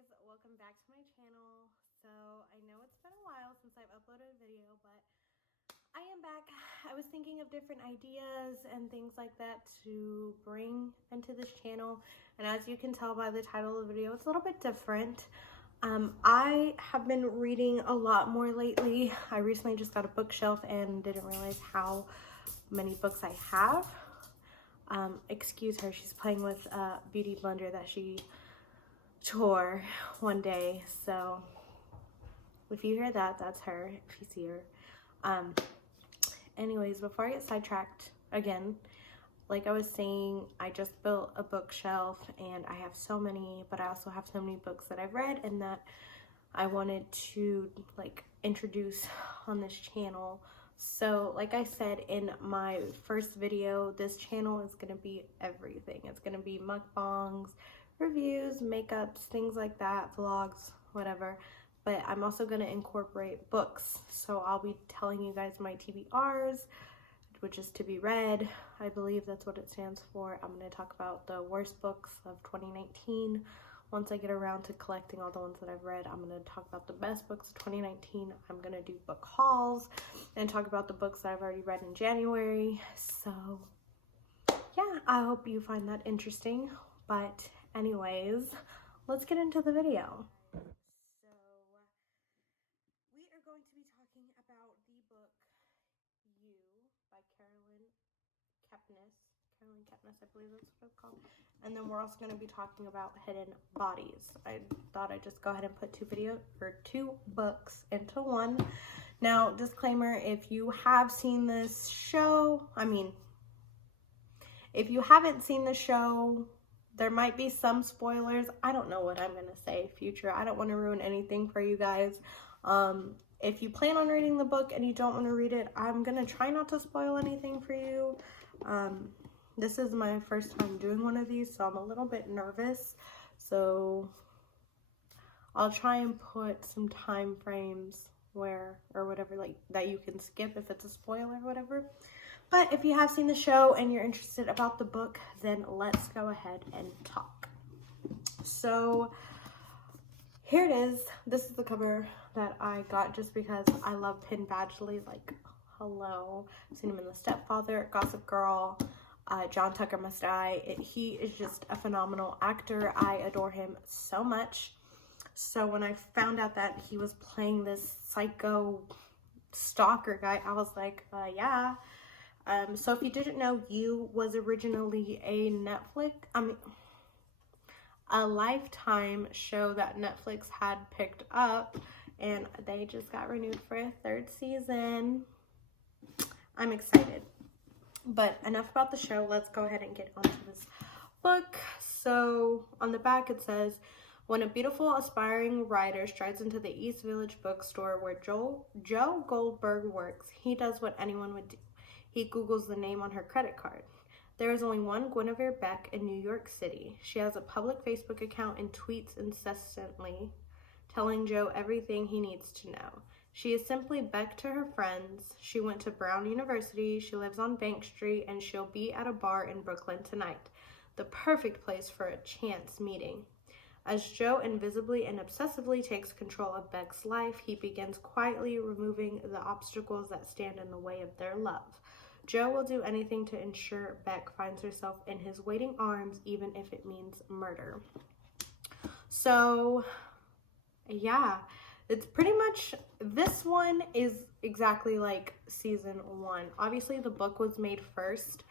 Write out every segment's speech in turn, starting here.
guys, welcome back to my channel. So I know it's been a while since I've uploaded a video, but I am back. I was thinking of different ideas and things like that to bring into this channel, and as you can tell by the title of the video, it's a little bit different. I have been reading a lot more lately. I recently just got a bookshelf and didn't realize how many books I have. Excuse her, she's playing with a beauty blender that she tore one day, so if you hear that, that's her, if you see her. Anyways, before I get sidetracked again, like I was saying, I just built a bookshelf and I have so many, but I also have so many books that I've read and that I wanted to like introduce on this channel. So like I said in my first video, this channel is gonna be everything. It's gonna be mukbangs, reviews, makeups, things like that, vlogs, whatever. But I'm also gonna incorporate books. So I'll be telling you guys my TBRs, which is to be read. I believe that's what it stands for. I'm gonna talk about the worst books of 2019. Once I get around to collecting all the ones that I've read, I'm going to talk about the best books of 2019. I'm going to do book hauls and talk about the books that I've already read in January. So, yeah, I hope you find that interesting. But anyways, let's get into the video. So, we are going to be talking about the book You by Caroline Kepnes. Caroline Kepnes, I believe that's what it's called. And then we're also going to be talking about Hidden Bodies. I thought I'd just go ahead and put two books into one. Now, disclaimer, if you have seen this show, if you haven't seen the show, there might be some spoilers. I don't know what I'm going to say future. I don't want to ruin anything for you guys. If you plan on reading the book and you don't want to read it, I'm going to try not to spoil anything for you. This is my first time doing one of these, so I'm a little bit nervous. So I'll try and put some time frames or whatever, like that you can skip if it's a spoiler or whatever. But if you have seen the show and you're interested about the book, then let's go ahead and talk. So here it is. This is the cover that I got just because I love Penn Badgley. Like, hello. I've seen him in The Stepfather, Gossip Girl, John Tucker Must Die. He is just a phenomenal actor. I adore him so much. So when I found out that he was playing this psycho stalker guy, I was like, yeah. So if you didn't know, You was originally a Lifetime show that Netflix had picked up, and they just got renewed for a third season. I'm excited. But enough about the show. Let's go ahead and get onto this book. So on the back it says, when a beautiful aspiring writer strides into the East Village bookstore where Joe Goldberg works, he does what anyone would do. He Googles the name on her credit card. There is only one Guinevere Beck in New York City. She has a public Facebook account and tweets incessantly, telling Joe everything he needs to know. She is simply Beck to her friends. She went to Brown University, she lives on Bank Street, and she'll be at a bar in Brooklyn tonight. The perfect place for a chance meeting. As Joe invisibly and obsessively takes control of Beck's life, he begins quietly removing the obstacles that stand in the way of their love. Joe will do anything to ensure Beck finds herself in his waiting arms, even if it means murder. So, yeah. It's pretty much, this one is exactly like season 1. Obviously, the book was made first.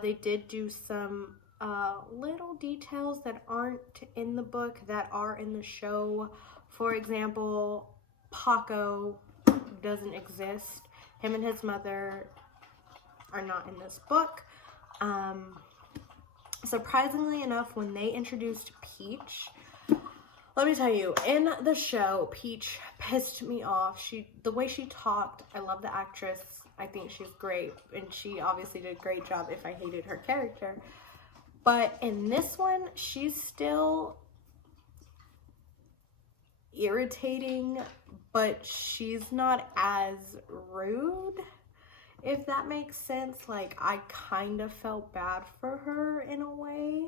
They did do some little details that aren't in the book that are in the show. For example, Paco doesn't exist. Him and his mother are not in this book. Surprisingly enough, when they introduced Peach, let me tell you, in the show, Peach pissed me off. The way she talked, I love the actress. I think she's great, and she obviously did a great job if I hated her character. But in this one, she's still irritating, but she's not as rude, if that makes sense. Like, I kind of felt bad for her in a way,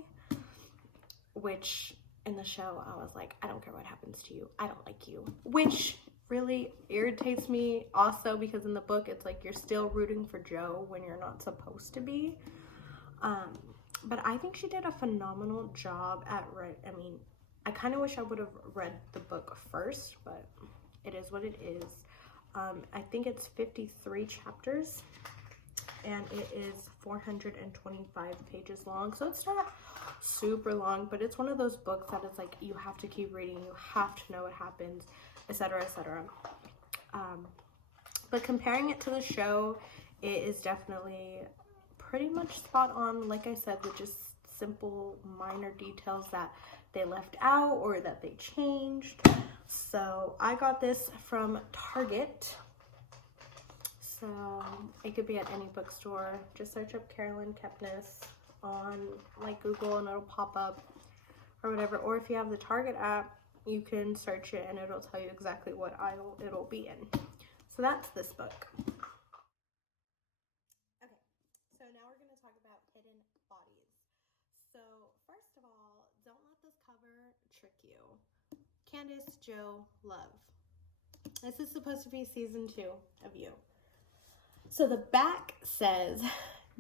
which in the show, I was like, I don't care what happens to you. I don't like you. Which really irritates me also, because in the book, it's like you're still rooting for Jo when you're not supposed to be. But I think she did a phenomenal job at I mean, I kind of wish I would have read the book first, but it is what it is. I think it's 53 chapters, and it is 425 pages long. So it's not super long, but it's one of those books that is like, you have to keep reading, you have to know what happens, etc., etc. But comparing it to the show, it is definitely pretty much spot on, like I said, with just simple minor details that they left out or that they changed. So I got this from Target. So it could be at any bookstore. Just search up Carolyn Kepnes on like Google and it'll pop up or whatever. Or if you have the Target app, you can search it and it'll tell you exactly what aisle it'll be in. So that's this book. Okay, so now we're going to talk about Hidden Bodies. So first of all, don't let this cover trick you. Candace, Jo, Love. This is supposed to be season 2 of You. So the back says,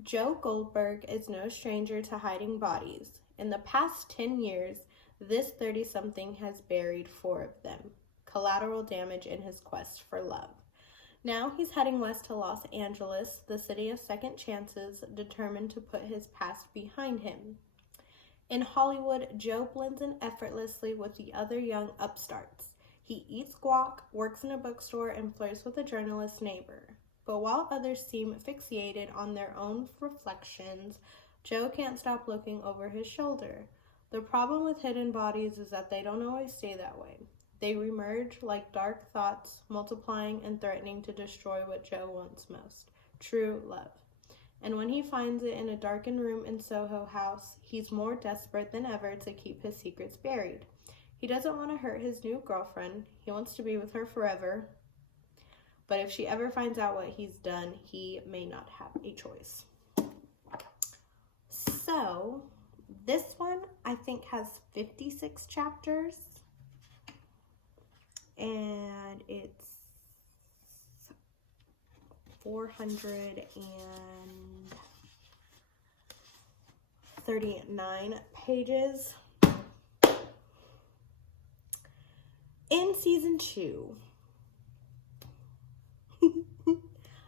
Jo Goldberg is no stranger to hiding bodies. In the past 10 years, this 30-something has buried 4 of them. Collateral damage in his quest for love. Now he's heading west to Los Angeles, the city of second chances, determined to put his past behind him. In Hollywood, Jo blends in effortlessly with the other young upstarts. He eats guac, works in a bookstore, and flirts with a journalist neighbor. But while others seem fixated on their own reflections, Jo can't stop looking over his shoulder. The problem with Hidden Bodies is that they don't always stay that way. They remerge like dark thoughts, multiplying and threatening to destroy what Jo wants most, true love. And when he finds it in a darkened room in Soho House, he's more desperate than ever to keep his secrets buried. He doesn't want to hurt his new girlfriend. He wants to be with her forever. But if she ever finds out what he's done, he may not have a choice. So, this one, I think, has 56 chapters. And it's 439 pages. In season 2,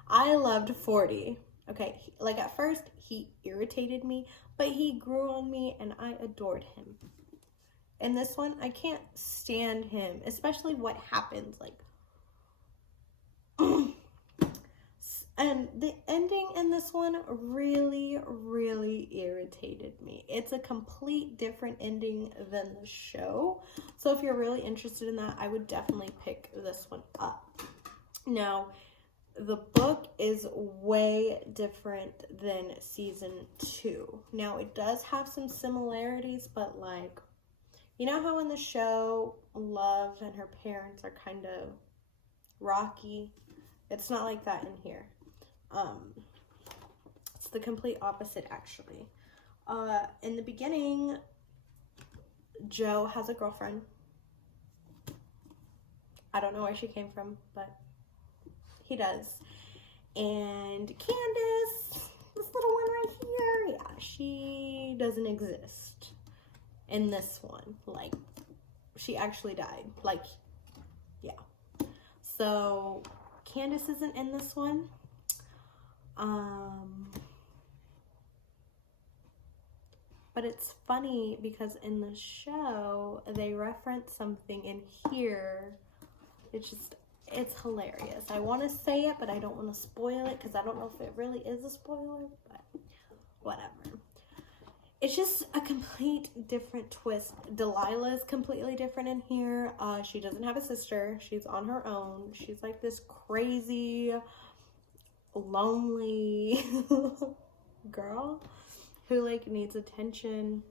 I loved 40. Okay, like at first he irritated me, but he grew on me and I adored him. In this one, I can't stand him, especially what happens, like, and the ending in this one really, really irritated me. It's a complete different ending than the show. So if you're really interested in that, I would definitely pick this one up. Now, the book is way different than season 2. Now, it does have some similarities, but like, you know how in the show, Love and her parents are kind of rocky? It's not like that in here. It's the complete opposite, actually. In the beginning, Jo has a girlfriend. I don't know where she came from, but he does. And Candace, this little one right here, yeah, she doesn't exist in this one. Like, she actually died. Like, yeah. So, Candace isn't in this one. But it's funny because in the show, they reference something in here. It's hilarious. I want to say it, but I don't want to spoil it because I don't know if it really is a spoiler, but whatever. It's just a complete different twist. Delilah is completely different in here. She doesn't have a sister. She's on her own. She's like this crazy, lonely girl who like needs attention.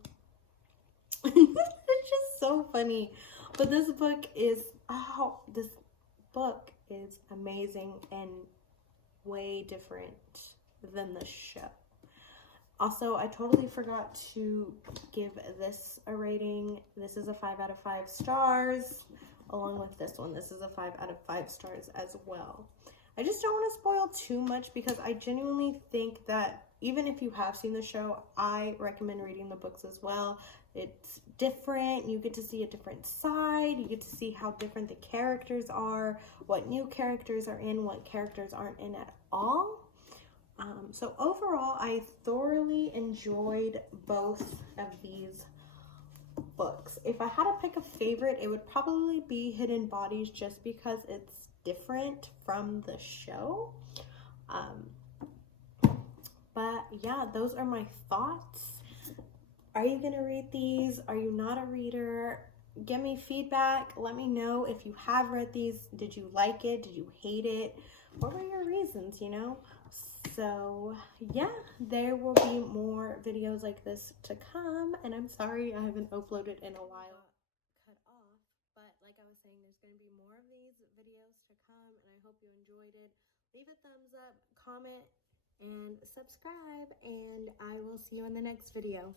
It's just so funny. But this book is amazing and way different than the show. Also, I totally forgot to give this a rating. This is a 5 out of 5 stars, along with this one. This is a 5 out of 5 stars as well. I just don't want to spoil too much because I genuinely think that even if you have seen the show, I recommend reading the books as well. It's different. You get to see a different side. You get to see how different the characters are, what new characters are in, what characters aren't in at all. So overall, I thoroughly enjoyed both of these books. If I had to pick a favorite, it would probably be Hidden Bodies, just because it's different from the show. But yeah, those are my thoughts. Are you gonna read these? Are you not a reader? Give me feedback. Let me know if you have read these. Did you like it? Did you hate it? What were your reasons, you know? So yeah, there will be more videos like this to come, and I'm sorry I haven't uploaded in a while. Cut off, but like I was saying, there's going to be more of these videos to come, and I hope you enjoyed it. Leave a thumbs up, comment, and subscribe, and I will see you in the next video.